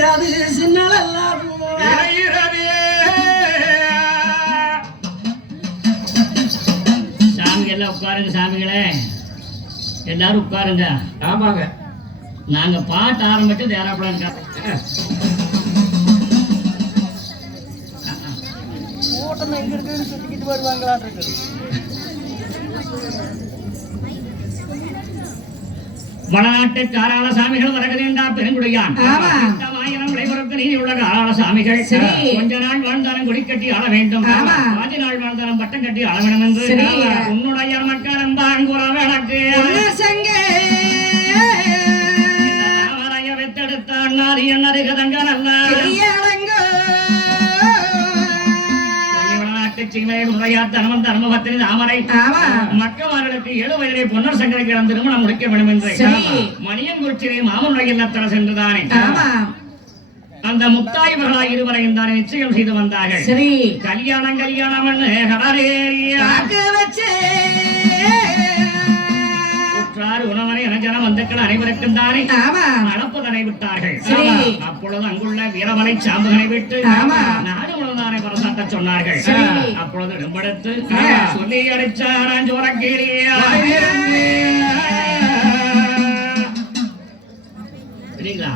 இறையிறது சின்னலல்லா சாமிகள் உட்காருங்க சாமிகளே எல்லாரும் உட்காருங்க. ஆமாங்க நாங்க பாட்டு ஆரம்பிச்சு ஏறாப்படாங்க. கூட்டம் எங்க இருக்குன்னு சுத்திக்கிட்டு வருவாங்களா இருக்குது. வடநாட்டு காராள சாமிகள் வரகதேண்டா பெருங்குடியான் நீதி உள்ள காராள சாமிகள் கொஞ்ச நாள் வாழ்ந்தாலும் கொடி கட்டி ஆள வேண்டும், பாதி நாள் வாழ்ந்தாலும் பட்டம் கட்டி ஆள வேண்டும் என்று உன்னுடைய மக்கள் கூற விளக்கு வெத்தெடுத்தான் கதங்க நல்ல மக்களுக்கு 7 வயதிலே பொன்னர் சங்கரிடம் திருமணம் முடிக்க வேண்டும் என்று மணியங்குறிச்சியை மாமனுடைய இல்லத்தர சென்றுதானே அந்த முத்தாய்வர்களாக இருவரையும் தானே நிச்சயம் செய்து வந்தார்கள். கல்யாணம் உணவரை இளைஞரம் வந்தக்கள் அனைவருக்கும் தானே அளப்பதனை விட்டார்கள். அப்பொழுது அங்குள்ள வீரமலை சாம்புகளை விட்டு நாடு உணர்ந்தானே பரசாட்ட சொன்னார்கள். அப்பொழுது இடம்பெடுத்து சொல்லி அடிச்சான் சரிங்களா?